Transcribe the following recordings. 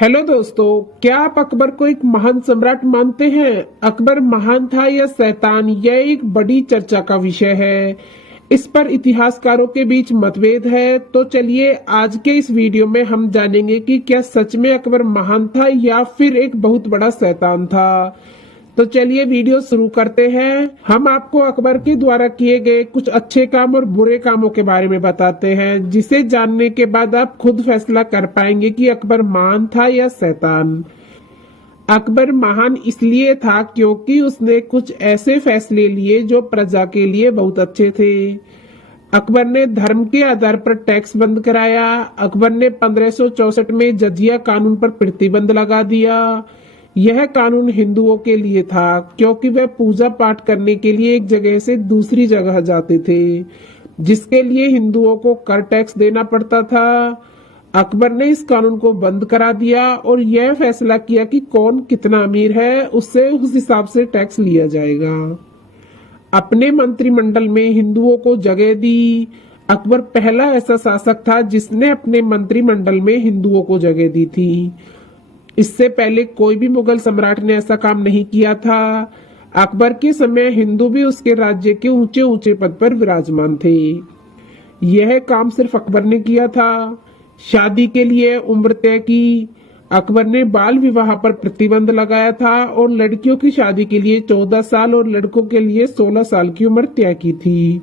Hello दोस्तों, क्या आप अकबर को एक महान सम्राट मानते हैं? अकबर महान था या शैतान, यह एक बड़ी चर्चा का विषय है। इस पर इतिहासकारों के बीच मतभेद है। तो चलिए आज के इस वीडियो में हम जानेंगे कि क्या सच में अकबर महान था या फिर एक बहुत बड़ा शैतान था। तो चलिए वीडियो शुरू करते हैं। हम आपको अकबर के द्वारा किए गए कुछ अच्छे काम और बुरे कामों के बारे में बताते हैं, जिसे जानने के बाद आप खुद फैसला कर पाएंगे कि अकबर महान था या शैतान। अकबर महान इसलिए था क्योंककि उसने कुछ ऐसे फैसले लिए जो प्रजा के लिए बहुत अच्छे थे। अकबर ने धर्म के आधार पर टैक्स बंद कराया। अकबर ने 1564 में जजिया कानून पर प्रतिबंध लगा दिया। यह कानून हिंदुओं के लिए था क्योंकि वे पूजा पाठ करने के लिए एक जगह से दूसरी जगह जाते थे, जिसके लिए हिंदुओं को कर टैक्स देना पड़ता था। अकबर ने इस कानून को बंद करा दिया और यह फैसला किया कि कौन कितना अमीर है, उससे उस हिसाब से टैक्स लिया जाएगा। अपने मंत्रिमंडल में हिंदुओं को जगह दी। अकबर पहला ऐसा शासक था जिसने अपने मंत्रिमंडल में हिंदुओं को जगह दी थी। इससे पहले कोई भी मुगल सम्राट ने ऐसा काम नहीं किया था। अकबर के समय हिंदू भी उसके राज्य के ऊंचे ऊंचे पद पर विराजमान थे। यह काम सिर्फ अकबर ने किया था। शादी के लिए उम्र तय की। अकबर ने बाल विवाह पर प्रतिबंध लगाया था और लड़कियों की शादी के लिए 14 साल और लड़कों के लिए 16 साल की उम्र तय की थी।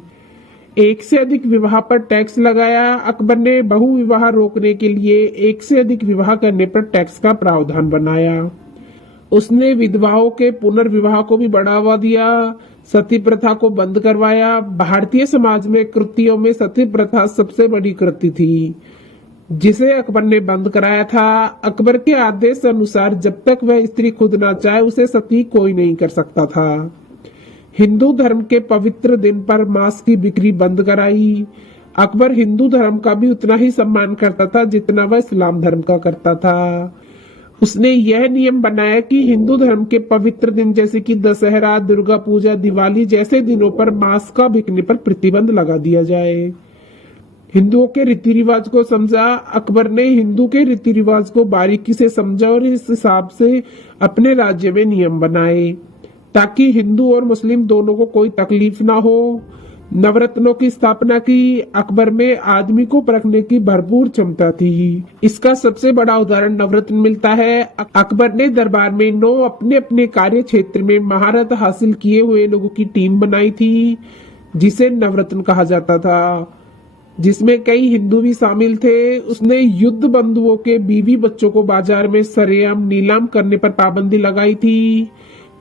एक से अधिक विवाह पर टैक्स लगाया। अकबर ने बहु विवाह रोकने के लिए एक से अधिक विवाह करने पर टैक्स का प्रावधान बनाया। उसने विधवाओं के पुनर्विवाह को भी बढ़ावा दिया। सती प्रथा को बंद करवाया। भारतीय समाज में कृतियों में सती प्रथा सबसे बड़ी कृति थी, जिसे अकबर ने बंद कराया था। अकबर के आदेश अनुसार जब तक वह स्त्री खुद ना चाहे उसे सती कोई नहीं कर सकता था। हिंदू धर्म के पवित्र दिन पर मांस की बिक्री बंद कराई। अकबर हिंदू धर्म का भी उतना ही सम्मान करता था जितना वह इस्लाम धर्म का करता था। उसने यह नियम बनाया कि हिंदू धर्म के पवित्र दिन जैसे कि दशहरा, दुर्गा पूजा, दिवाली जैसे दिनों पर मांस का बिकने पर प्रतिबंध लगा दिया जाए। हिंदुओं के रीति रिवाज को समझा। अकबर ने हिंदू के रीति रिवाज को बारीकी से समझा और इस हिसाब से अपने राज्य में नियम बनाए ताकि हिंदू और मुस्लिम दोनों को कोई तकलीफ ना हो। नवरत्नों की स्थापना की। अकबर में आदमी को परखने की भरपूर क्षमता थी। इसका सबसे बड़ा उदाहरण नवरत्न मिलता है। अकबर ने दरबार में 9 अपने अपने कार्य क्षेत्र में महारत हासिल किए हुए लोगों की टीम बनाई थी, जिसे नवरत्न कहा जाता था, जिसमें कई हिंदू भी शामिल थे। उसने युद्ध बंधुओं के बीवी बच्चों को बाजार में सरेआम नीलाम करने पर पाबंदी लगाई थी।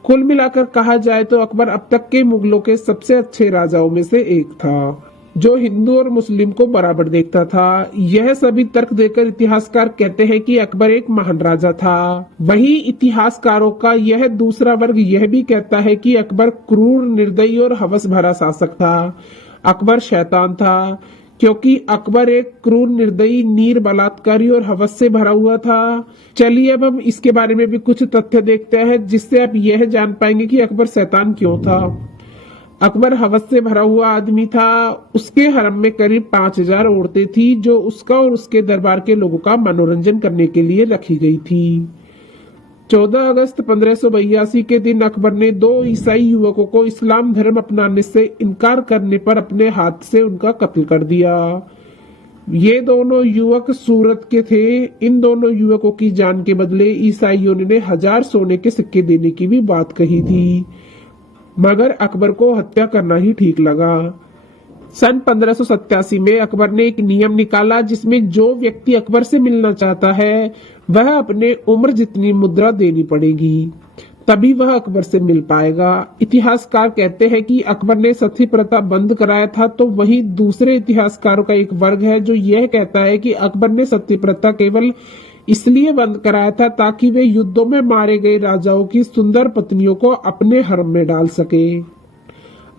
कुल मिलाकर कहा जाए तो अकबर अब तक के मुगलों के सबसे अच्छे राजाओं में से एक था, जो हिंदू और मुस्लिम को बराबर देखता था। यह सभी तर्क देकर इतिहासकार कहते हैं कि अकबर एक महान राजा था। वहीं इतिहासकारों का यह दूसरा वर्ग यह भी कहता है कि अकबर क्रूर, निर्दयी और हवस भरा शासक था। अकबर शैतान था क्योंकि अकबर एक क्रूर, निर्दयी, नीर, बलात्कारी और हवस से भरा हुआ था। चलिए अब हम इसके बारे में भी कुछ तथ्य देखते हैं, जिससे आप यह जान पाएंगे कि अकबर शैतान क्यों था। अकबर हवस से भरा हुआ आदमी था। उसके हरम में करीब 5000 औरतें थी, जो उसका और उसके दरबार के लोगों का मनोरंजन करने के लिए रखी गई थी। 14 अगस्त 1582 के दिन अकबर ने 2 ईसाई युवकों को इस्लाम धर्म अपनाने से इनकार करने पर अपने हाथ से उनका कत्ल कर दिया। ये दोनों युवक सूरत के थे। इन दोनों युवकों की जान के बदले ईसाइयों ने 1000 सोने के सिक्के देने की भी बात कही थी, मगर अकबर को हत्या करना ही ठीक लगा। सन 1587 में अकबर ने एक नियम निकाला, जिसमें जो व्यक्ति अकबर से मिलना चाहता है वह अपने उम्र जितनी मुद्रा देनी पड़ेगी, तभी वह अकबर से मिल पाएगा। इतिहासकार कहते हैं कि अकबर ने सती प्रथा बंद कराया था, तो वहीं दूसरे इतिहासकारों का एक वर्ग है जो यह कहता है कि अकबर ने सती प्रथा केवल इसलिए बंद कराया था ताकि वे युद्धों में मारे गए राजाओं की सुंदर पत्नियों को अपने हरम में डाल सके।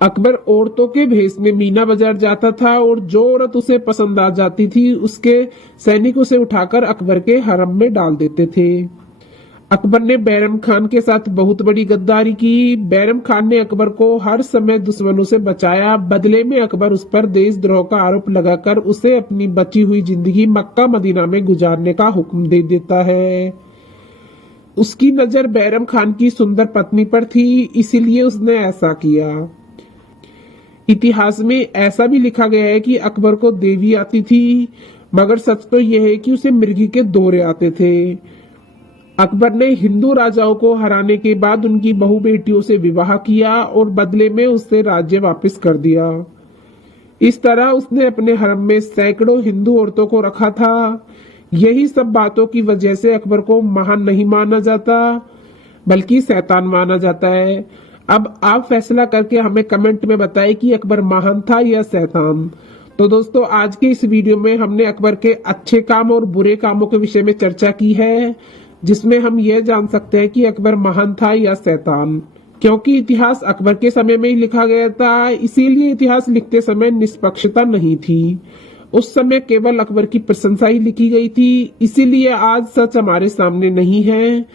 अकबर औरतों के भेष में मीना बाजार जाता था और जो औरत उसे पसंद आ जाती थी उसके सैनिक उसे उठाकर अकबर के हरम में डाल देते थे। अकबर ने बैरम खान के साथ बहुत बड़ी गद्दारी की। बैरम खान ने अकबर को हर समय दुश्मनों से बचाया। बदले में अकबर उस पर देशद्रोह का आरोप लगाकर उसे अपनी बची हुई जिंदगी मक्का मदीना में गुजारने का हुक्म दे देता है। उसकी नजर बैरम खान की सुंदर पत्नी पर थी, इसीलिए उसने ऐसा किया। इतिहास में ऐसा भी लिखा गया है कि अकबर को देवी आती थी, मगर सच तो यह है कि उसे मिर्गी के दौरे आते थे। अकबर ने हिंदू राजाओं को हराने के बाद उनकी बहु बेटियों से विवाह किया और बदले में उससे राज्य वापस कर दिया। इस तरह उसने अपने हरम में सैकड़ों हिंदू औरतों को रखा था। यही सब बातों की वजह से अकबर को महान नहीं माना जाता, बल्कि शैतान माना जाता है। अब आप फैसला करके हमें कमेंट में बताएं कि अकबर महान था या शैतान। तो दोस्तों, आज के इस वीडियो में हमने अकबर के अच्छे काम और बुरे कामों के विषय में चर्चा की है, जिसमें हम यह जान सकते हैं कि अकबर महान था या शैतान। क्योंकि इतिहास अकबर के समय में ही लिखा गया था, इसीलिए इतिहास लिखते समय निष्पक्षता नहीं थी। उस समय केवल अकबर की प्रशंसा ही लिखी गई थी, इसीलिए आज सच हमारे सामने नहीं है।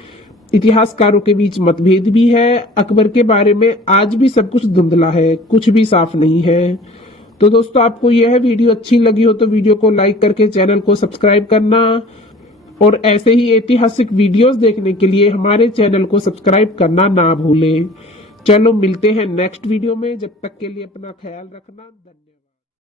इतिहासकारों के बीच मतभेद भी है। अकबर के बारे में आज भी सब कुछ धुंधला है, कुछ भी साफ नहीं है। तो दोस्तों, आपको यह वीडियो अच्छी लगी हो तो वीडियो को लाइक करके चैनल को सब्सक्राइब करना, और ऐसे ही ऐतिहासिक वीडियोस देखने के लिए हमारे चैनल को सब्सक्राइब करना ना भूलें। चलो मिलते हैं नेक्स्ट वीडियो में, जब तक के लिए अपना ख्याल रखना। धन्यवाद।